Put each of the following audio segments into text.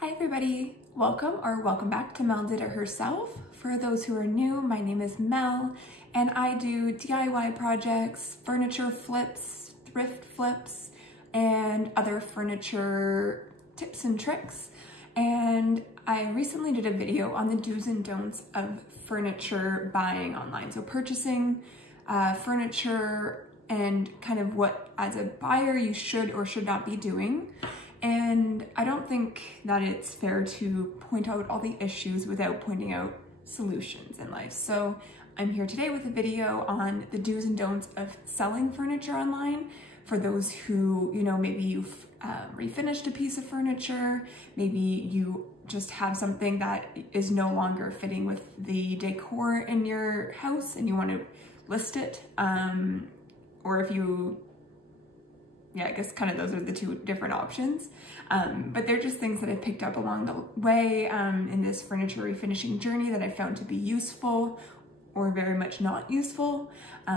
Hi everybody, welcome back to Mel Did It Herself. For those who are new, my name is Mel and I do DIY projects, furniture flips, thrift flips, and other furniture tips and tricks. And I recently did a video on the do's and don'ts of furniture buying online. So purchasing furniture and kind of what as a buyer you should or should not be doing. And I don't think that it's fair to point out all the issues without pointing out solutions in life. So I'm here today with a video on the do's and don'ts of selling furniture online for those who, maybe you've refinished a piece of furniture, maybe you just have something that is no longer fitting with the decor in your house and you want to list it, or if you I guess kind of those are the two different options. But they're just things that I've picked up along the way in this furniture refinishing journey that I found to be useful or very much not useful.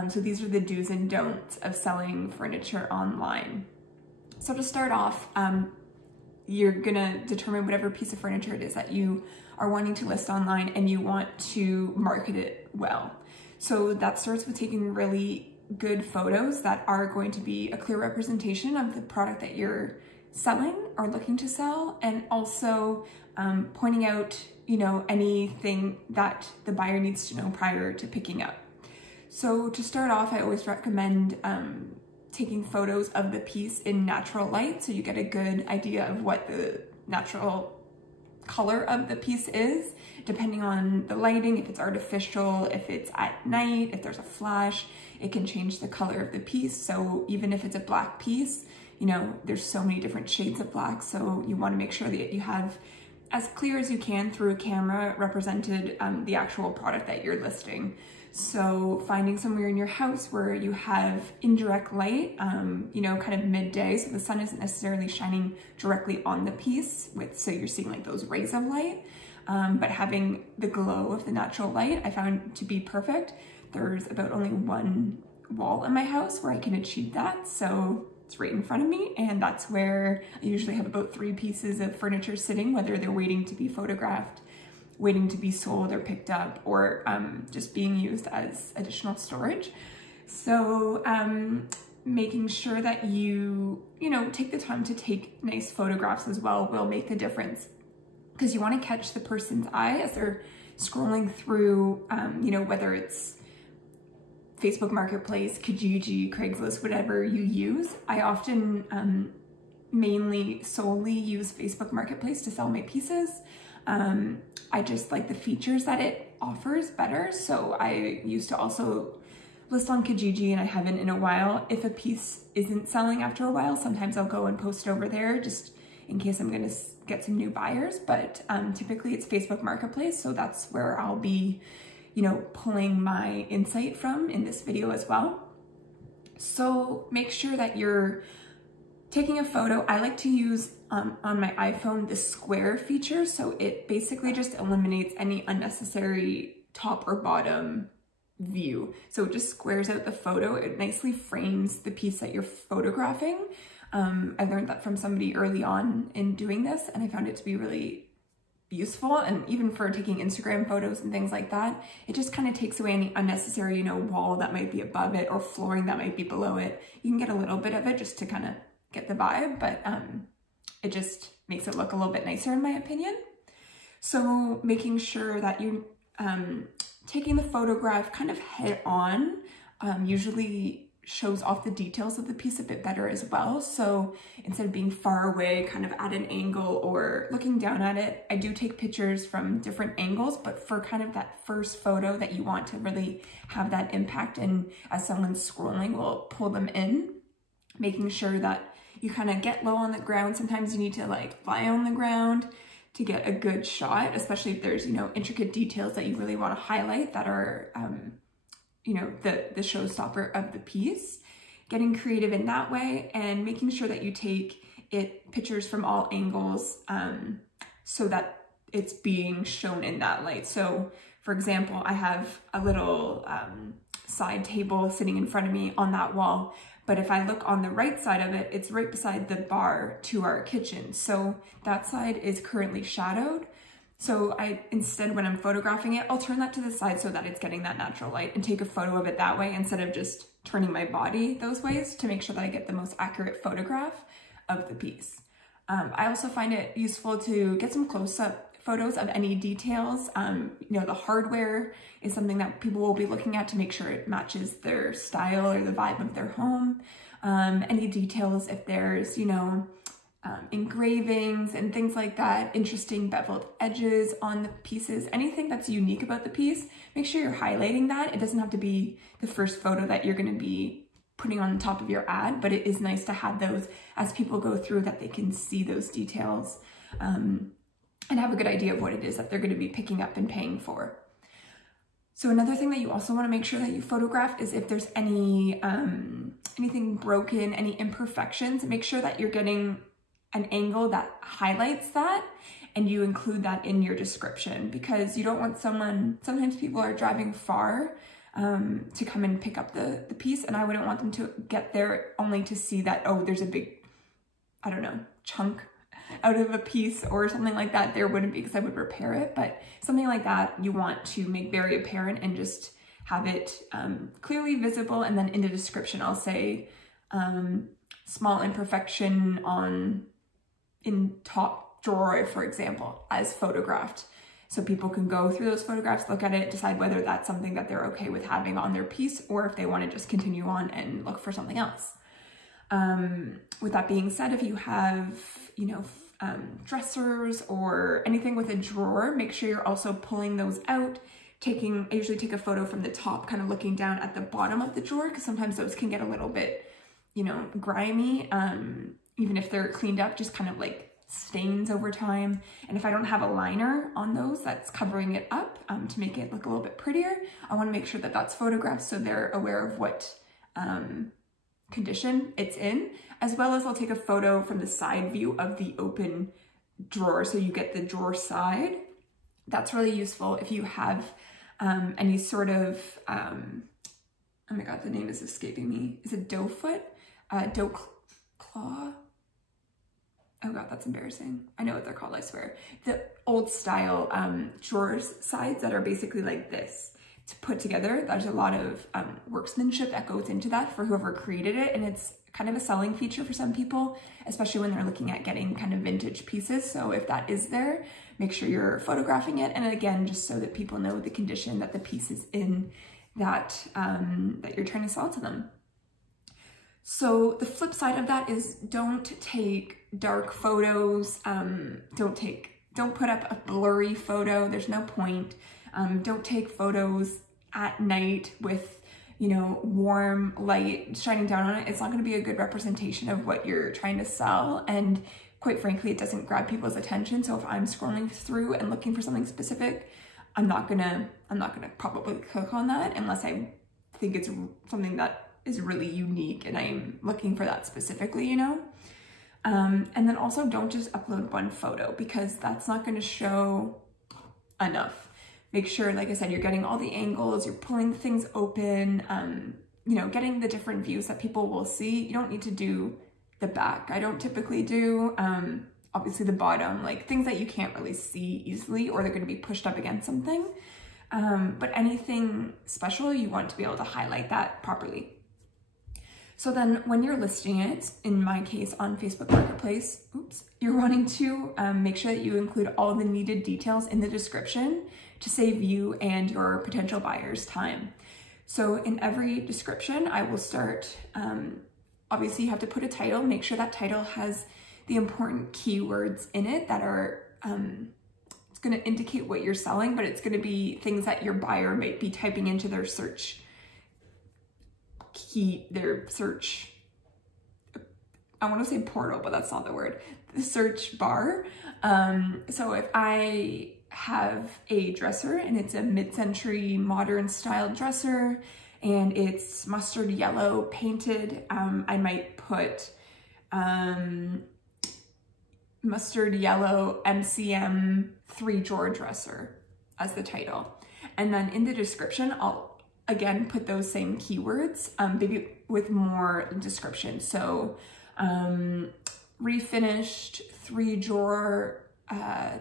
So these are the do's and don'ts of selling furniture online. So to start off, you're gonna determine whatever piece of furniture it is that you are wanting to list online and you want to market it well. So that starts with taking really good photos that are going to be a clear representation of the product that you're selling or looking to sell, and also pointing out, anything that the buyer needs to know prior to picking up. So to start off, I always recommend taking photos of the piece in natural light so you get a good idea of what the natural color of the piece is, depending on the lighting, if it's artificial, if it's at night, if there's a flash, it can change the color of the piece. So even if it's a black piece, there's so many different shades of black. So you want to make sure that you have as clear as you can through a camera represented the actual product that you're listing. So finding somewhere in your house where you have indirect light, kind of midday, so the sun isn't necessarily shining directly on the piece, so you're seeing like those rays of light, but having the glow of the natural light I found to be perfect. There's about only one wall in my house where I can achieve that, so it's right in front of me, and that's where I usually have about 3 pieces of furniture sitting, whether they're waiting to be photographed, waiting to be sold or picked up, or just being used as additional storage. So making sure that you take the time to take nice photographs as well will make the difference, because you want to catch the person's eye as they're scrolling through, whether it's Facebook Marketplace, Kijiji, Craigslist, whatever you use. I often solely use Facebook Marketplace to sell my pieces. I just like the features that it offers better. So I used to also list on Kijiji, and I haven't in a while. If a piece isn't selling after a while, sometimes I'll go and post it over there just in case I'm gonna get some new buyers. But typically it's Facebook Marketplace, so that's where I'll be pulling my insight from in this video as well. So make sure that you're taking a photo. I like to use on my iPhone the square feature, so it basically just eliminates any unnecessary top or bottom view. So it just squares out the photo. It nicely frames the piece that you're photographing. I learned that from somebody early on in doing this, and I found it to be really useful. And even for taking Instagram photos and things like that, it just kind of takes away any unnecessary, wall that might be above it or flooring that might be below it. You can get a little bit of it just to kind of get the vibe, but it just makes it look a little bit nicer in my opinion. So making sure that you taking the photograph kind of head on usually shows off the details of the piece a bit better as well. So instead of being far away, kind of at an angle or looking down at it, I do take pictures from different angles, but for kind of that first photo that you want to really have that impact, and as someone's scrolling, we'll pull them in, making sure that you kind of get low on the ground. Sometimes you need to like lie on the ground to get a good shot, especially if there's, intricate details that you really want to highlight that are, the showstopper of the piece. Getting creative in that way and making sure that you take pictures from all angles so that it's being shown in that light. So for example, I have a little side table sitting in front of me on that wall, But if I look on the right side of it, it's right beside the bar to our kitchen. So that side is currently shadowed. So instead, when I'm photographing it, I'll turn that to the side so that it's getting that natural light and take a photo of it that way instead of just turning my body those ways to make sure that I get the most accurate photograph of the piece. I also find it useful to get some close-up photos of any details. You know, the hardware is something that people will be looking at to make sure it matches their style or the vibe of their home. Any details, if there's, you know, engravings and things like that, interesting beveled edges on the pieces, anything that's unique about the piece, make sure you're highlighting that. It doesn't have to be the first photo that you're going to be putting on the top of your ad, but it is nice to have those as people go through, that they can see those details and have a good idea of what it is that they're going to be picking up and paying for. So another thing that you also want to make sure that you photograph is if there's any anything broken, any imperfections, make sure that you're getting an angle that highlights that and you include that in your description, because you don't want sometimes people are driving far to come and pick up the piece, and I wouldn't want them to get there only to see that, oh, there's a big, I don't know, chunk out of a piece or something like that. There wouldn't be, because I would repair it, but something like that you want to make very apparent and just have it clearly visible. And then in the description, I'll say small imperfection in top drawer, for example, as photographed. So people can go through those photographs, look at it, decide whether that's something that they're okay with having on their piece, or if they want to just continue on and look for something else. With that being said, if you have, you know, dressers or anything with a drawer, make sure you're also pulling those out. I usually take a photo from the top, kind of looking down at the bottom of the drawer, because sometimes those can get a little bit, you know, grimy. Even if they're cleaned up, just kind of like stains over time. And if I don't have a liner on those that's covering it up to make it look a little bit prettier, I want to make sure that that's photographed so they're aware of what condition it's in, as well as I'll take a photo from the side view of the open drawer, so you get the drawer side. That's really useful if you have any sort of, oh my god, the name is escaping me. Is it doe foot? Doe claw? Oh god, that's embarrassing. I know what they're called, I swear. The old style drawers sides that are basically like this to put together. There's a lot of workmanship that goes into that for whoever created it, and it's kind of a selling feature for some people, especially when they're looking at getting kind of vintage pieces. So if that is there, make sure you're photographing it, and again, just so that people know the condition that the piece is in that that you're trying to sell to them. So the flip side of that is don't take dark photos. Don't put up a blurry photo. There's no point. Don't take photos at night with, you know, warm light shining down on it. It's not going to be a good representation of what you're trying to sell. And quite frankly, it doesn't grab people's attention. So if I'm scrolling through and looking for something specific, I'm not gonna probably click on that unless I think it's something that is really unique and I'm looking for that specifically, you know? And then also don't just upload one photo, because that's not going to show enough. Make sure, like I said, you're getting all the angles, you're pulling things open, you know, getting the different views that people will see. You don't need to do the back. I don't typically do, obviously the bottom, like things that you can't really see easily or they're going to be pushed up against something. But anything special, you want to be able to highlight that properly. So then when you're listing it, in my case on Facebook Marketplace, you're wanting to make sure that you include all the needed details in the description to save you and your potential buyers time. So in every description, I will start, obviously you have to put a title, make sure that title has the important keywords in it that are, it's gonna indicate what you're selling, but it's gonna be things that your buyer might be typing into their search I want to say portal, but that's not the word, the search bar. So if I have a dresser and it's a mid-century modern style dresser and it's mustard yellow painted, I might put mustard yellow MCM 3-drawer dresser as the title. And then in the description, I'll again, put those same keywords, maybe with more description. So refinished 3-drawer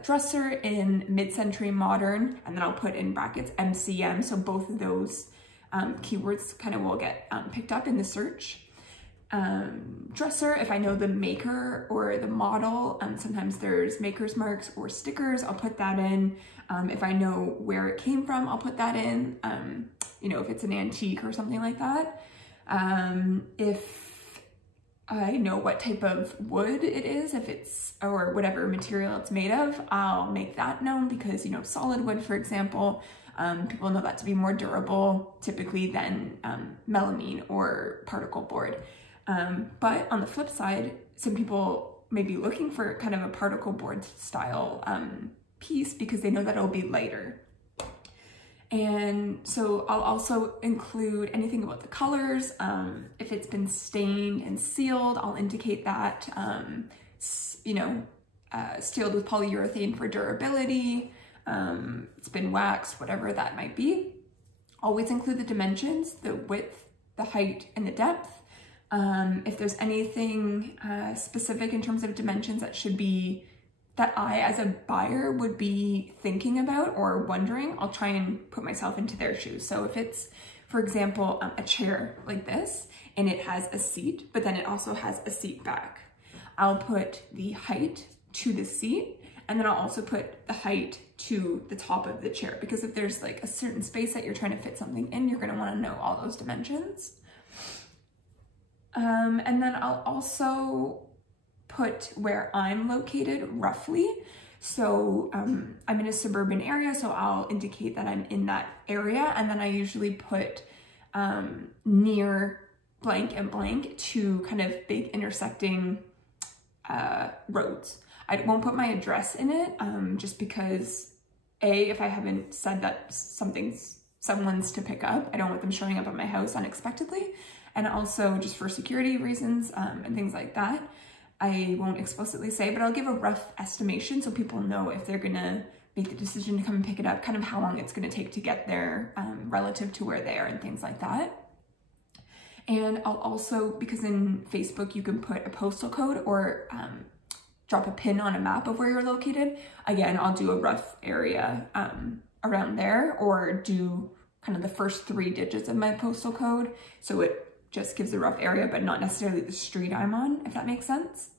dresser in mid-century modern, and then I'll put in brackets MCM. So both of those keywords kind of will get picked up in the search. Dresser, if I know the maker or the model, sometimes there's maker's marks or stickers, I'll put that in. If I know where it came from, I'll put that in, you know, if it's an antique or something like that. If I know what type of wood it is, if it's, or whatever material it's made of, I'll make that known because, you know, solid wood, for example, people know that to be more durable typically than melamine or particle board. But on the flip side, some people may be looking for kind of a particle board style piece because they know that it'll be lighter. And so I'll also include anything about the colors. If it's been stained and sealed, I'll indicate that, you know, sealed with polyurethane for durability. It's been waxed, whatever that might be. Always include the dimensions, the width, the height, and the depth. If there's anything specific in terms of dimensions that should be, that I as a buyer would be thinking about or wondering, I'll try and put myself into their shoes. So if it's, for example, a chair like this, and it has a seat, but then it also has a seat back, I'll put the height to the seat, and then I'll also put the height to the top of the chair, because if there's like a certain space that you're trying to fit something in, you're gonna wanna know all those dimensions. And then I'll also put where I'm located roughly. So I'm in a suburban area, so I'll indicate that I'm in that area, and then I usually put near blank and blank, to kind of big intersecting roads. I won't put my address in it, just because if I haven't said that someone's to pick up, I don't want them showing up at my house unexpectedly. And also just for security reasons and things like that, I won't explicitly say, but I'll give a rough estimation so people know if they're gonna make the decision to come and pick it up, kind of how long it's gonna take to get there relative to where they are and things like that. And I'll also, because in Facebook you can put a postal code or drop a pin on a map of where you're located. Again, I'll do a rough area around there, or do kind of the first 3 digits of my postal code, so it just gives a rough area, but not necessarily the street I'm on, if that makes sense.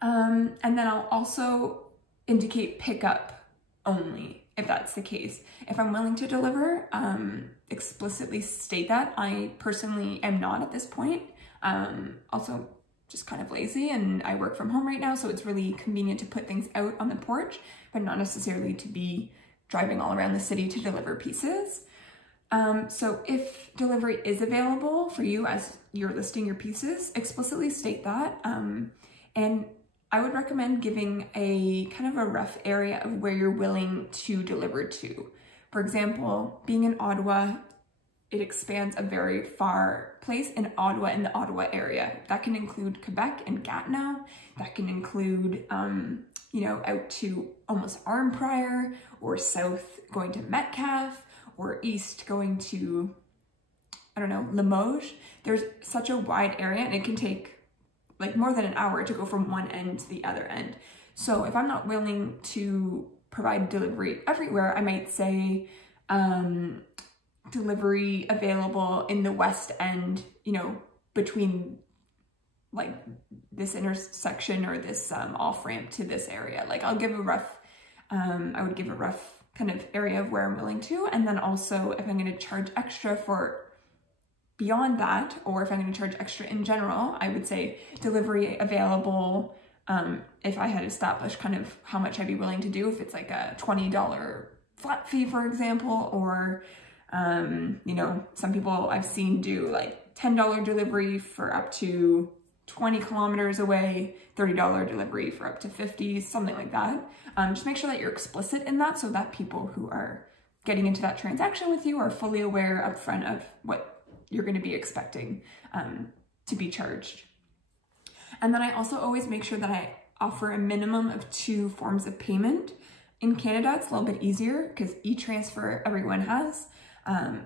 And then I'll also indicate pickup only, if that's the case. If I'm willing to deliver, explicitly state that. I personally am not at this point. Also just kind of lazy, and I work from home right now, so it's really convenient to put things out on the porch, but not necessarily to be driving all around the city to deliver pieces. So if delivery is available for you as you're listing your pieces, explicitly state that. And I would recommend giving a kind of a rough area of where you're willing to deliver to. For example, being in Ottawa, it expands a very far place in Ottawa, in the Ottawa area. That can include Quebec and Gatineau. That can include, you know, out to almost Arnprior, or south going to Metcalfe, or east going to, I don't know, Limoges. There's such a wide area, and it can take like more than an hour to go from one end to the other end. So if I'm not willing to provide delivery everywhere, I might say delivery available in the west end, you know, between like this intersection or this off ramp to this area. Like I'll give a rough, I would give a rough kind of area of where I'm willing to. And then also if I'm going to charge extra for beyond that, or if I'm going to charge extra in general, I would say delivery available. If I had established kind of how much I'd be willing to do, if it's like a $20 flat fee, for example, or, you know, some people I've seen do like $10 delivery for up to 20 kilometers away, $30 delivery for up to 50, something like that. Just make sure that you're explicit in that, so that people who are getting into that transaction with you are fully aware up front of what you're going to be expecting to be charged. And then I also always make sure that I offer a minimum of 2 forms of payment. In Canada, it's a little bit easier because e-transfer everyone has.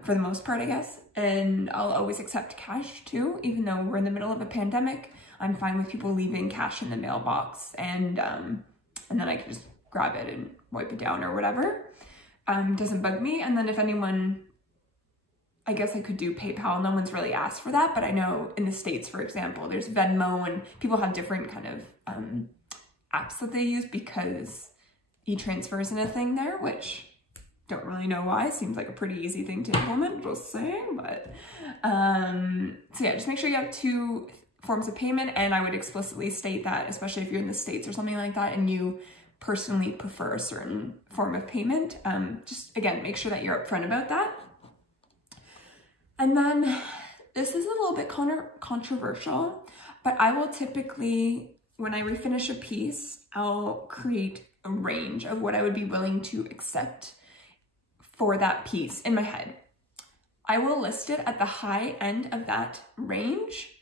for the most part, I guess. And I'll always accept cash too, even though we're in the middle of a pandemic. I'm fine with people leaving cash in the mailbox, and then I can just grab it and wipe it down or whatever. Doesn't bug me. And then if anyone, I guess I could do PayPal. No one's really asked for that, but I know in the States, for example, there's Venmo, and people have different kind of apps that they use because e-transfer isn't a thing there, which don't really know why. Seems like a pretty easy thing to implement, just saying. But so yeah, just make sure you have 2 forms of payment, and I would explicitly state that, especially if you're in the States or something like that and you personally prefer a certain form of payment. Just again, make sure that you're upfront about that. And then this is a little bit controversial, but I will typically, when I refinish a piece, I'll create a range of what I would be willing to accept for that piece in my head. I will list it at the high end of that range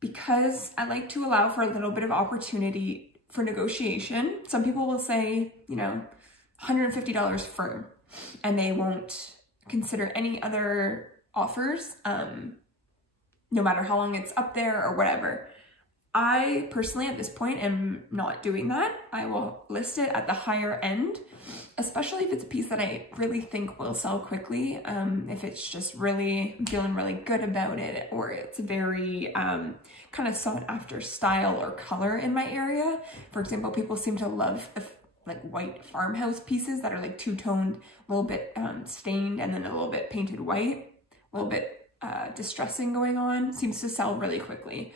because I like to allow for a little bit of opportunity for negotiation. Some people will say, you know, $150 firm, and they won't consider any other offers, no matter how long it's up there or whatever. I personally, at this point, am not doing that. I will list it at the higher end, especially if it's a piece that I really think will sell quickly. If it's just really, I'm feeling really good about it, or it's very kind of sought after style or color in my area. For example, people seem to love like white farmhouse pieces that are like two-toned, a little bit stained, and then a little bit painted white, a little bit distressing going on. Seems to sell really quickly.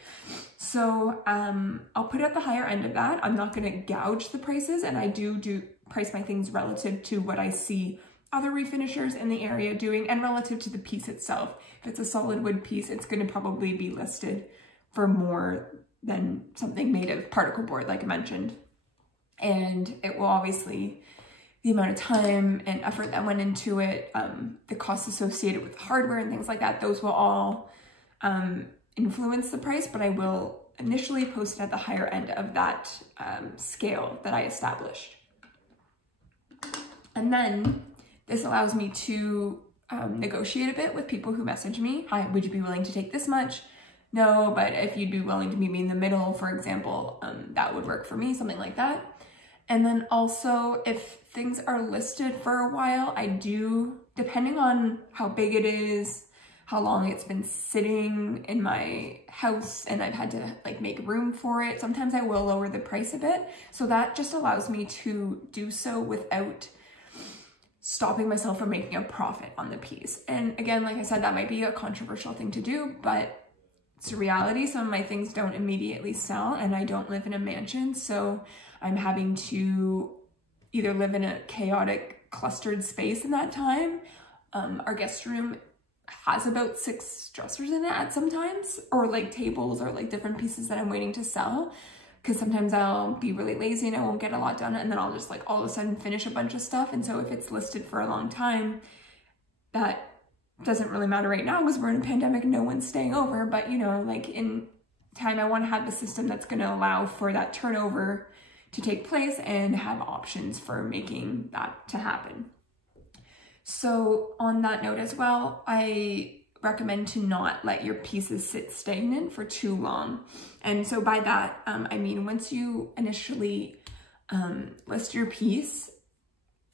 So I'll put it at the higher end of that. I'm not going to gouge the prices, and I do price my things relative to what I see other refinishers in the area doing, and relative to the piece itself. If it's a solid wood piece, it's going to probably be listed for more than something made of particle board, like I mentioned. And it will obviously, the amount of time and effort that went into it, the costs associated with hardware and things like that, those will all influence the price, but I will initially post it at the higher end of that scale that I established. And then this allows me to negotiate a bit with people who message me. Hi, would you be willing to take this much? No, but if you'd be willing to meet me in the middle, for example, that would work for me, something like that. And then also, if things are listed for a while, I do, depending on how big it is, how long it's been sitting in my house, and I've had to like make room for it, sometimes I will lower the price a bit. So that just allows me to do so without stopping myself from making a profit on the piece. And again, like I said, that might be a controversial thing to do, but it's a reality. Some of my things don't immediately sell, and I don't live in a mansion, so I'm having to either live in a chaotic, clustered space in that time. Our guest room has about 6 dressers in it at sometimes, or like tables, or like different pieces that I'm waiting to sell, because sometimes I'll be really lazy and I won't get a lot done, and then I'll just like all of a sudden finish a bunch of stuff. And so if it's listed for a long time, that doesn't really matter right now because we're in a pandemic, no one's staying over. But you know, like in time, I want to have the system that's going to allow for that turnover to take place and have options for making that to happen. So on that note as well, I recommend to not let your pieces sit stagnant for too long. And so by that, I mean, once you initially list your piece,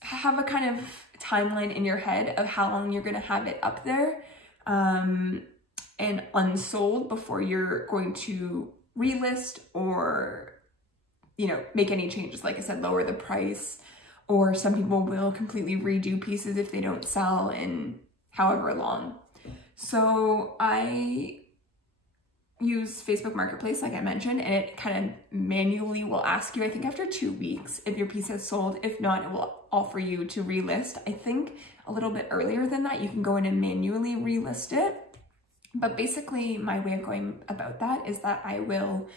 have a kind of timeline in your head of how long you're going to have it up there and unsold before you're going to relist or, you know, make any changes. Like I said, lower the price, or some people will completely redo pieces if they don't sell in however long. So I use Facebook Marketplace, like I mentioned, and it kind of manually will ask you, I think after 2 weeks, if your piece has sold. If not, it will offer you to relist. I think a little bit earlier than that, you can go in and manually relist it. But basically my way of going about that is that I will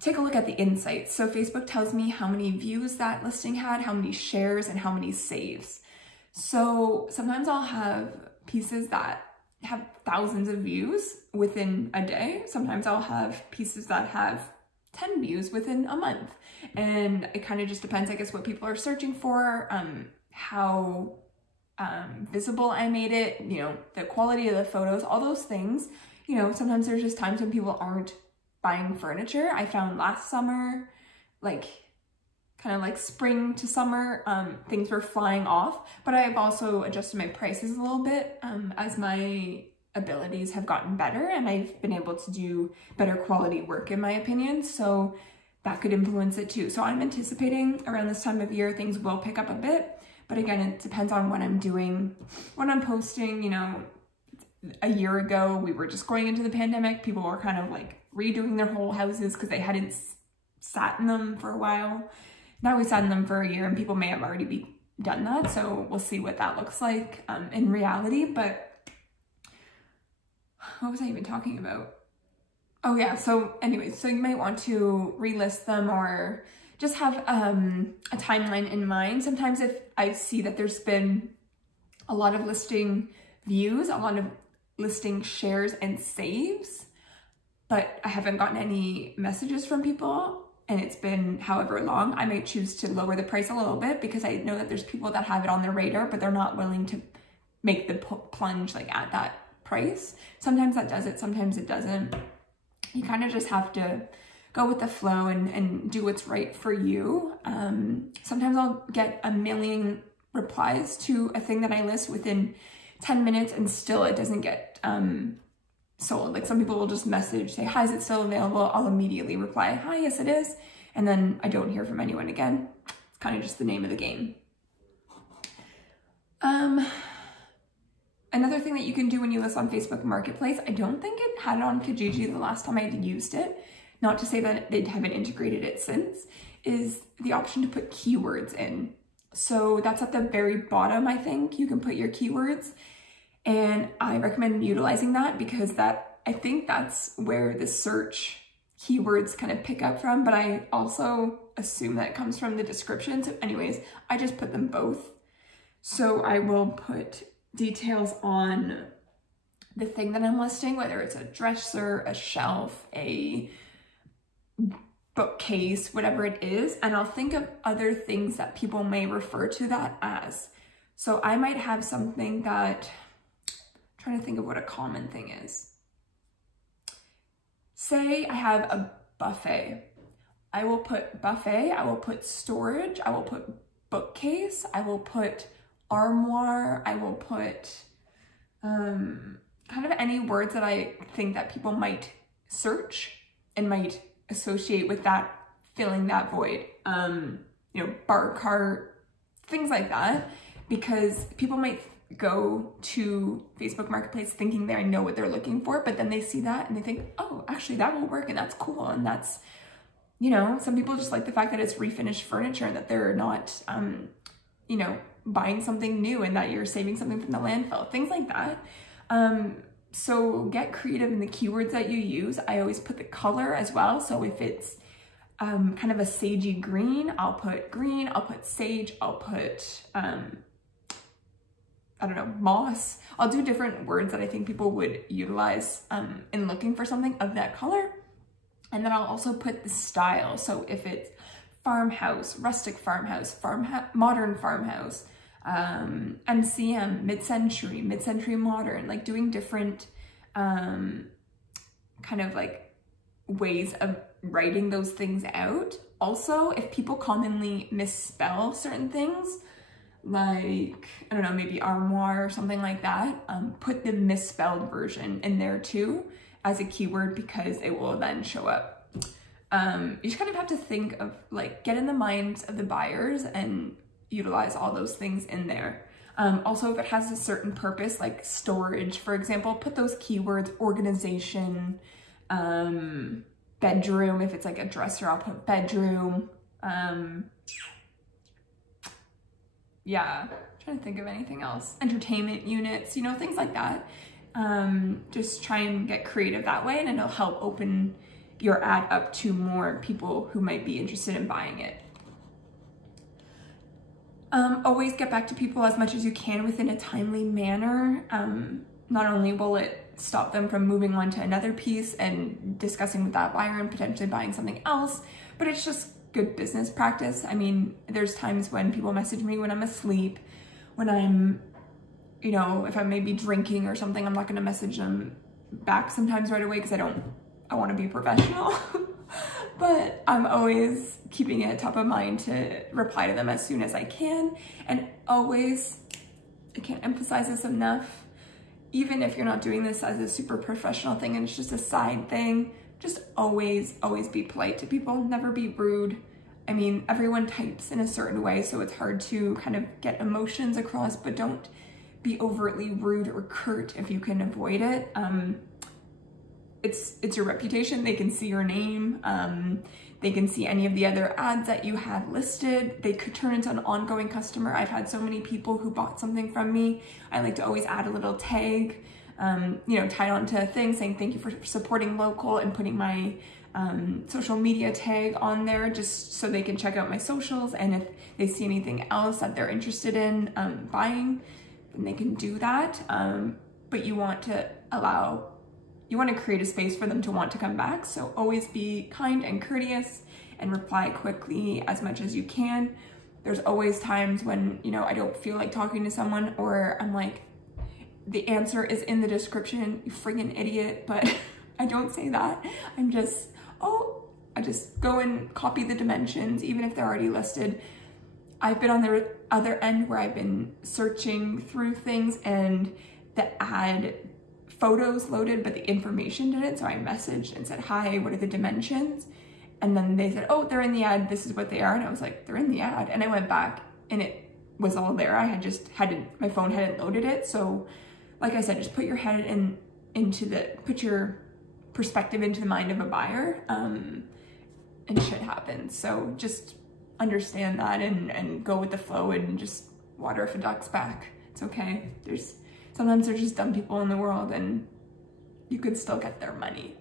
take a look at the insights. So Facebook tells me how many views that listing had, how many shares, and how many saves. So sometimes I'll have pieces that have thousands of views within a day. Sometimes I'll have pieces that have 10 views within a month. And it kind of just depends, I guess, what people are searching for, how visible I made it, you know, the quality of the photos, all those things. You know, sometimes there's just times when people aren't buying furniture. I found last summer, like kind of like spring to summer, things were flying off, but I've also adjusted my prices a little bit as my abilities have gotten better and I've been able to do better quality work in my opinion. So that could influence it too. So I'm anticipating around this time of year, things will pick up a bit, but again, it depends on what I'm doing, what I'm posting. You know, a year ago, we were just going into the pandemic. People were kind of like redoing their whole houses because they hadn't sat in them for a while. Now we sat in them for a year and people may have already done that. So we'll see what that looks like in reality. But what was I even talking about? Oh yeah, so anyways, so you might want to relist them or just have a timeline in mind. Sometimes if I see that there's been a lot of listing views, a lot of listing shares and saves, but I haven't gotten any messages from people and it's been however long, I might choose to lower the price a little bit because I know that there's people that have it on their radar, but they're not willing to make the plunge like at that price. Sometimes that does it, sometimes it doesn't. You kind of just have to go with the flow and do what's right for you. Sometimes I'll get a million replies to a thing that I list within 10 minutes and still it doesn't get sold. Like some people will just message, say, hi, is it still available? I'll immediately reply, hi, yes it is. And then I don't hear from anyone again. It's kind of just the name of the game. Another thing that you can do when you list on Facebook Marketplace, I don't think it had it on Kijiji the last time I had used it, not to say that they haven't integrated it since, is the option to put keywords in. So that's at the very bottom, I think. You can put your keywords and I recommend utilizing that because I think that's where the search keywords kind of pick up from, but I also assume that it comes from the description. So anyways, I just put them both. So I will put details on the thing that I'm listing, whether it's a dresser, a shelf, a bookcase, whatever it is, and I'll think of other things that people may refer to that as. So I might have something that, I'm trying to think of what a common thing is. Say I have a buffet. I will put buffet, I will put storage, I will put bookcase, I will put armoire, I will put kind of any words that I think that people might search and might associate with that, filling that void. You know, bar cart, things like that, because people might go to Facebook Marketplace thinking they know what they're looking for, but then they see that and they think, oh, actually that will work and that's cool. And that's, you know, some people just like the fact that it's refinished furniture and that they're not, you know, buying something new and that you're saving something from the landfill, things like that. So get creative in the keywords that you use. I always put the color as well. So if it's kind of a sagey green, I'll put green, I'll put sage, I'll put, I don't know, moss. I'll do different words that I think people would utilize in looking for something of that color. And then I'll also put the style. So if it's farmhouse, rustic farmhouse, modern farmhouse, MCM, mid-century modern, like doing different kind of like ways of writing those things out. Also, if people commonly misspell certain things, like, I don't know, maybe armoire or something like that, put the misspelled version in there too as a keyword because it will then show up. You just kind of have to think of like, get in the minds of the buyers and utilize all those things in there. Also, if it has a certain purpose, like storage, for example, put those keywords, organization, bedroom. If it's like a dresser, I'll put bedroom. Yeah, I'm trying to think of anything else. Entertainment units, you know, things like that. Just try and get creative that way and it'll help open your ad up to more people who might be interested in buying it. Always get back to people as much as you can within a timely manner. Not only will it stop them from moving on to another piece and discussing with that buyer and potentially buying something else, but it's just good business practice. I mean, there's times when people message me when I'm asleep, when I'm you know, if I may be drinking or something, I'm not going to message them back sometimes right away because I want to be professional. But I'm always keeping it top of mind to reply to them as soon as I can. And always, I can't emphasize this enough, even if you're not doing this as a super professional thing and it's just a side thing, just always be polite to people, never be rude. I mean, everyone types in a certain way, so it's hard to kind of get emotions across, but don't be overtly rude or curt if you can avoid it. It's your reputation. They can see your name. They can see any of the other ads that you have listed. They could turn into an ongoing customer. I've had so many people who bought something from me. I like to always add a little tag, you know, tied onto a thing saying thank you for supporting local, and putting my social media tag on there just so they can check out my socials. And if they see anything else that they're interested in buying, then they can do that. But you want to create a space for them to want to come back. So always be kind and courteous and reply quickly as much as you can. There's always times when, you know, I don't feel like talking to someone, or I'm like, the answer is in the description, you friggin' idiot, but I don't say that. I just go and copy the dimensions, even if they're already listed. I've been on the other end where I've been searching through things and the ad photos loaded, but the information didn't. So I messaged and said, hi, what are the dimensions? And then they said, oh, they're in the ad. This is what they are. And I was like, they're in the ad. And I went back and it was all there. I had just my phone hadn't loaded it. So like I said, just put your head put your perspective into the mind of a buyer, and shit happens. So just understand that and go with the flow and just water if a duck's back. It's okay. Sometimes there's just dumb people in the world and you could still get their money.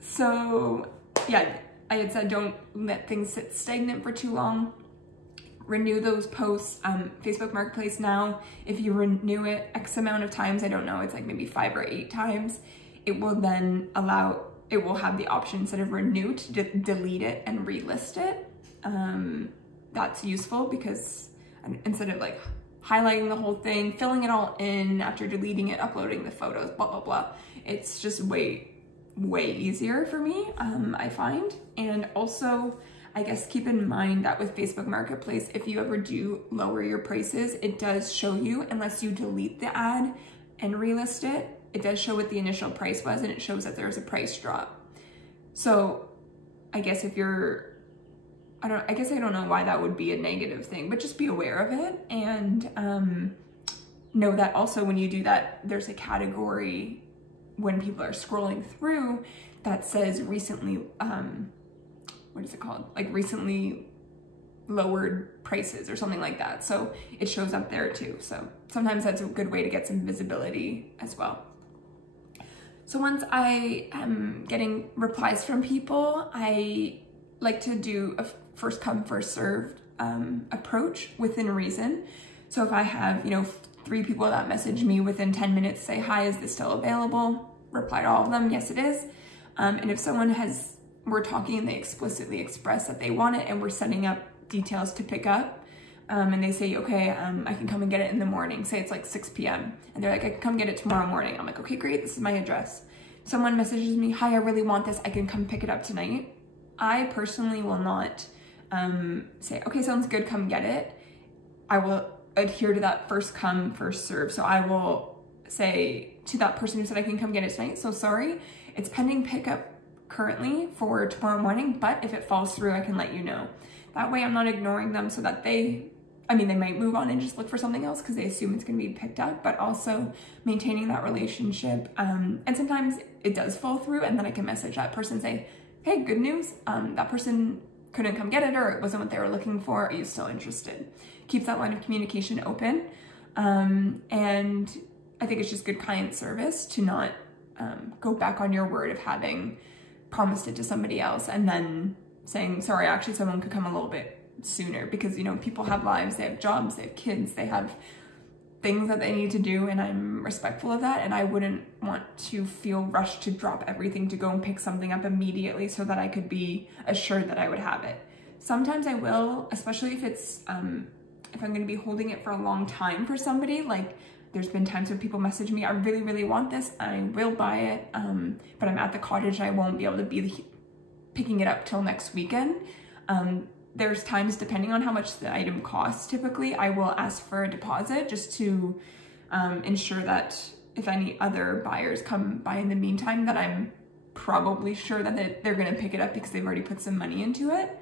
So yeah, I had said don't let things sit stagnant for too long. Renew those posts. Facebook Marketplace now, if you renew it X amount of times, I don't know, it's like maybe 5 or 8 times, it will have the option instead of renew to delete it and relist it. That's useful because instead of like highlighting the whole thing, filling it all in after deleting it, uploading the photos, blah, blah, blah. It's just way easier for me, I find. And also, I guess keep in mind that with Facebook Marketplace, if you ever do lower your prices, it does show you, unless you delete the ad and relist it, it does show what the initial price was, and it shows that there's a price drop. So I guess I don't know why that would be a negative thing, but just be aware of it. And know that also when you do that, there's a category when people are scrolling through that says recently, what is it called? Like recently lowered prices or something like that. So it shows up there too. So sometimes that's a good way to get some visibility as well. So once I am getting replies from people, I like to do a first come, first served approach within reason. So if I have, 3 people that message me within 10 minutes, say, hi, is this still available? Reply to all of them, yes, it is. And if someone we're talking and they explicitly express that they want it and we're setting up details to pick up, and they say, okay, I can come and get it in the morning. Say it's like 6 p.m. and they're like, I can come get it tomorrow morning. I'm like, okay, great, this is my address. Someone messages me, hi, I really want this. I can come pick it up tonight. I personally will not say, okay, sounds good, come get it. I will adhere to that first come, first serve. So I will say to that person who said I can come get it tonight, so sorry, it's pending pickup currently for tomorrow morning, but if it falls through, I can let you know. That way I'm not ignoring them so that they might move on and just look for something else because they assume it's going to be picked up, but also maintaining that relationship. And sometimes it does fall through, and then I can message that person and say, hey, good news, that person couldn't come get it, or it wasn't what they were looking for. Are you still interested? Keeps that line of communication open. And I think it's just good client service to not go back on your word of having promised it to somebody else and then saying, sorry, actually someone could come a little bit sooner, because people have lives, they have jobs, they have kids, they have things that they need to do, and I'm respectful of that, and I wouldn't want to feel rushed to drop everything to go and pick something up immediately so that I could be assured that I would have it. Sometimes I will, especially if it's if I'm going to be holding it for a long time for somebody, like there's been times when people message me, I really, really want this, I will buy it, but I'm at the cottage and I won't be able to be picking it up till next weekend. There's times, depending on how much the item costs, typically I will ask for a deposit just to ensure that if any other buyers come by in the meantime, that I'm probably sure that they're going to pick it up because they've already put some money into it.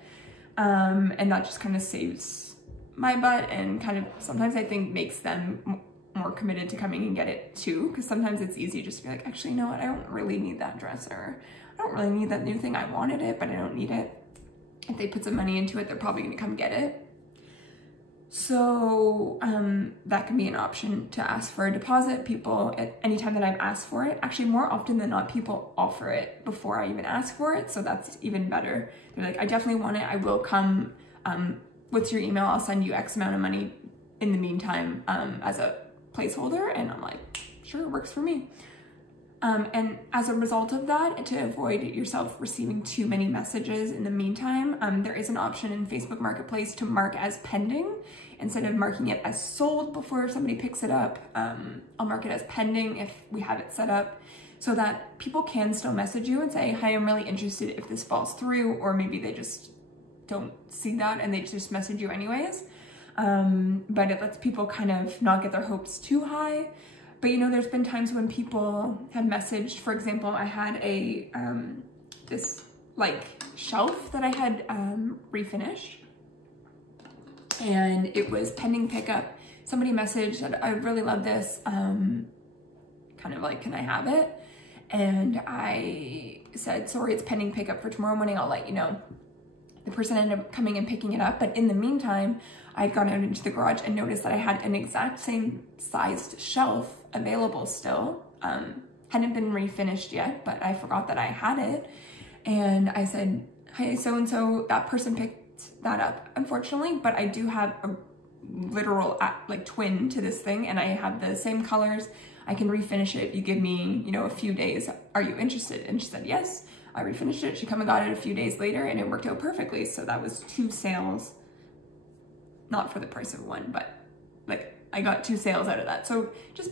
And that just kind of saves my butt and kind of sometimes I think makes them more committed to coming and get it too, because sometimes it's easy just to be like, actually, you know what, I don't really need that dress, or I don't really need that new thing. I wanted it, but I don't need it. If they put some money into it, they're probably going to come get it. So that can be an option to ask for a deposit. People, at any time that I've asked for it, actually more often than not, people offer it before I even ask for it. So that's even better. They're like, I definitely want it. I will come. What's your email? I'll send you X amount of money in the meantime as a placeholder. And I'm like, sure, it works for me. And as a result of that, to avoid yourself receiving too many messages in the meantime, there is an option in Facebook Marketplace to mark as pending instead of marking it as sold before somebody picks it up. I'll mark it as pending if we have it set up so that people can still message you and say, hi, I'm really interested if this falls through, or maybe they just don't see that and they just message you anyways. But it lets people kind of not get their hopes too high. But you know, there's been times when people have messaged, for example, I had a, this like shelf that I had refinished and it was pending pickup. Somebody messaged that I really love this, kind of like, can I have it? And I said, sorry, it's pending pickup for tomorrow morning. I'll let you know. The person ended up coming and picking it up. But in the meantime, I'd gone out into the garage and noticed that I had an exact same sized shelf available still. Hadn't been refinished yet, but I forgot that I had it. And I said, hi, so-and-so, that person picked that up, unfortunately, but I do have a literal like twin to this thing and I have the same colors. I can refinish it if you give me, you know, a few days. Are you interested? And she said, yes. I refinished it. She come and got it a few days later and it worked out perfectly. So that was 2 sales, not for the price of one, but like I got 2 sales out of that. So just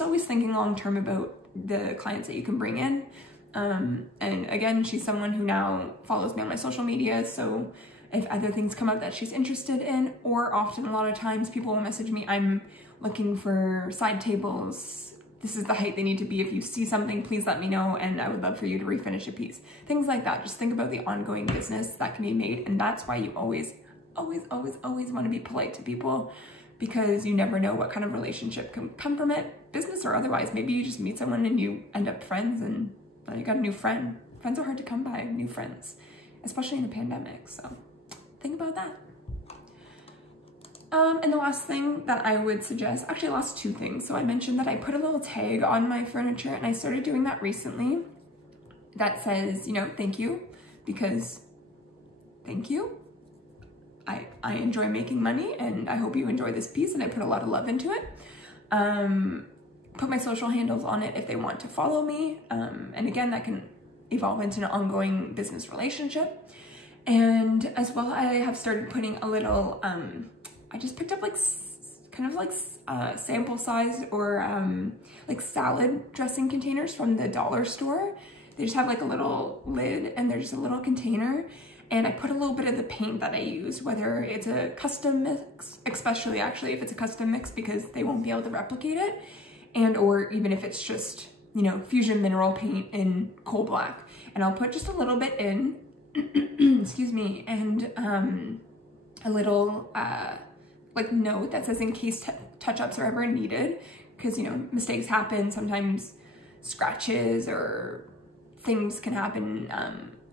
always thinking long-term about the clients that you can bring in. And again, she's someone who now follows me on my social media. So if other things come up that she's interested in, or often a lot of times people will message me, I'm looking for side tables. This is the height they need to be. If you see something, please let me know. And I would love for you to refinish a piece. Things like that. Just think about the ongoing business that can be made. And that's why you always want to be polite to people, because you never know what kind of relationship can come from it, business or otherwise. Maybe you just meet someone and you end up friends and you got a new friend. Friends are hard to come by, new friends, especially in a pandemic. So think about that. And the last thing that I would suggest, actually last 2 things. So I mentioned that I put a little tag on my furniture and I started doing that recently that says, you know, thank you, because thank you. I enjoy making money and I hope you enjoy this piece, and I put a lot of love into it. Put my social handles on it if they want to follow me. And again, that can evolve into an ongoing business relationship. And as well, I have started putting a little, I just picked up like kind of like sample sized or like salad dressing containers from the dollar store. They just have like a little lid and there's just a little container. And I put a little bit of the paint that I use, whether it's a custom mix, especially actually if it's a custom mix, because they won't be able to replicate it. And or even if it's just, you know, fusion mineral paint in coal black. And I'll put just a little bit in, excuse me, and a little like note that says in case touch-ups are ever needed, because, you know, mistakes happen, sometimes scratches or things can happen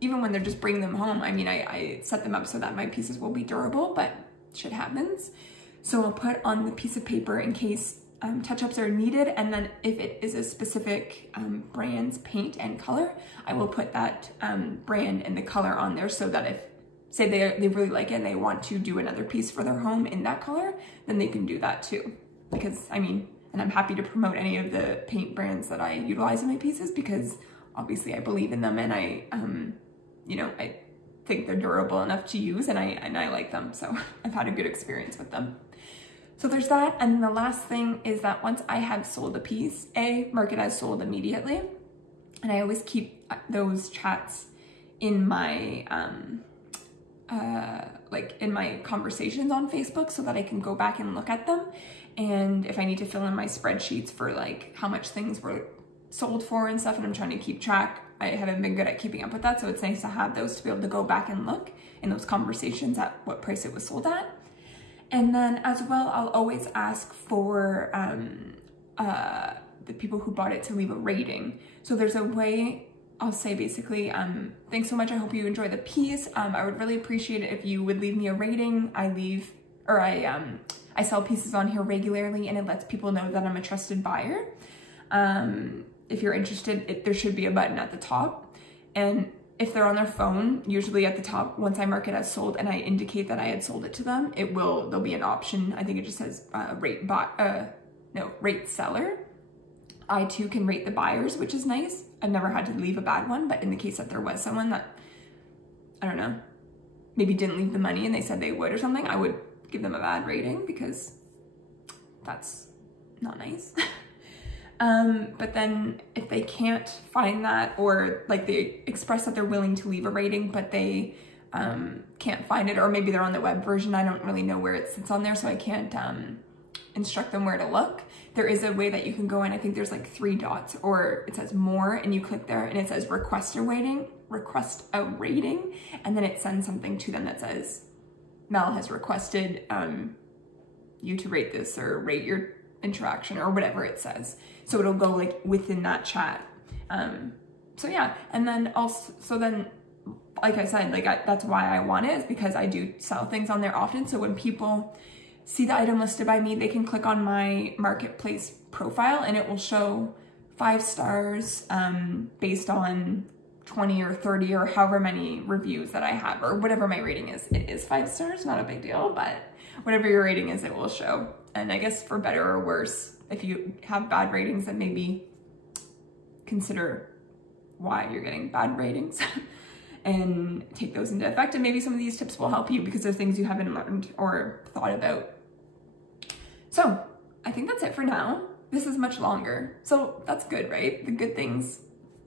even when they're just bringing them home. I mean, I set them up so that my pieces will be durable, but shit happens. So I'll put on the piece of paper in case touch-ups are needed, and then if it is a specific brand's paint and color, I will put that brand and the color on there, so that if, say they really like it and they want to do another piece for their home in that color, then they can do that too. Because I mean, and I'm happy to promote any of the paint brands that I utilize in my pieces, because obviously I believe in them, and I, you know, think they're durable enough to use, and I like them. So I've had a good experience with them. So there's that. And the last thing is that once I have sold a piece, mark it as sold immediately. And I always keep those chats in my, like in my conversations on Facebook so that I can go back and look at them. And if I need to fill in my spreadsheets for like how much things were sold for and stuff, and I'm trying to keep track, I haven't been good at keeping up with that. So it's nice to have those to be able to go back and look in those conversations at what price it was sold at. And then as well, I'll always ask for the people who bought it to leave a rating. So there's a way, I'll say basically, thanks so much, I hope you enjoy the piece. I would really appreciate it if you would leave me a rating. I sell pieces on here regularly, and it lets people know that I'm a trusted buyer. If you're interested, there should be a button at the top. And if they're on their phone, usually at the top, once I mark it as sold and I indicate that I had sold it to them, there'll be an option. I think it just says rate seller. I too can rate the buyers, which is nice. I've never had to leave a bad one, but in the case that there was someone that, I don't know, maybe didn't leave the money and they said they would or something, I would give them a bad rating because that's not nice. But then if they can't find that, or like they express that they're willing to leave a rating, but they can't find it, or maybe they're on the web version, I don't really know where it sits on there, so I can't instruct them where to look. There is a way that you can go in, I think there's like 3 dots, or it says more, and you click there and it says request a rating, and then it sends something to them that says, Mel has requested you to rate this or rate your interaction, or whatever it says. So it'll go like within that chat. So yeah, and then also, so then, like I said, like that's why I want it, is because I do sell things on there often. So when people see the item listed by me, they can click on my marketplace profile and it will show 5 stars based on 20 or 30 or however many reviews that I have, or whatever my rating is. It is 5 stars, not a big deal, but whatever your rating is, it will show. And I guess for better or worse, if you have bad ratings, then maybe consider why you're getting bad ratings and take those into effect. And maybe some of these tips will help you because there's things you haven't learned or thought about. So I think that's it for now. This is much longer, so that's good, right? The good things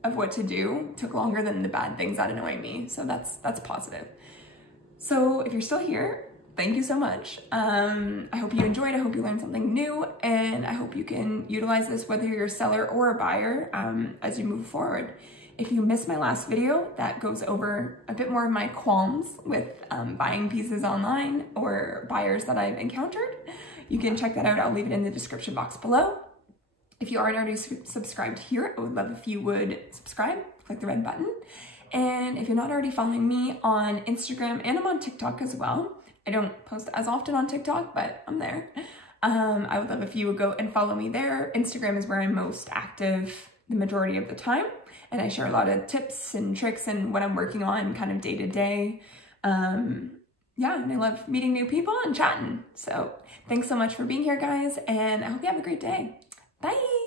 of what to do took longer than the bad things that annoy me. So that's positive. So if you're still here, thank you so much. I hope you enjoyed. I hope you learned something new, and I hope you can utilize this whether you're a seller or a buyer as you move forward. If you missed my last video, that goes over a bit more of my qualms with buying pieces online or buyers that I've encountered. You can check that out. I'll leave it in the description box below. If you aren't already subscribed here, I would love if you would subscribe, click the red button. And if you're not already following me on Instagram, and I'm on TikTok as well. I don't post as often on TikTok, but I'm there. I would love if you would go and follow me there. Instagram is where I'm most active the majority of the time. And I share a lot of tips and tricks and what I'm working on kind of day to day. Yeah, and I love meeting new people and chatting. So thanks so much for being here, guys. And I hope you have a great day. Bye.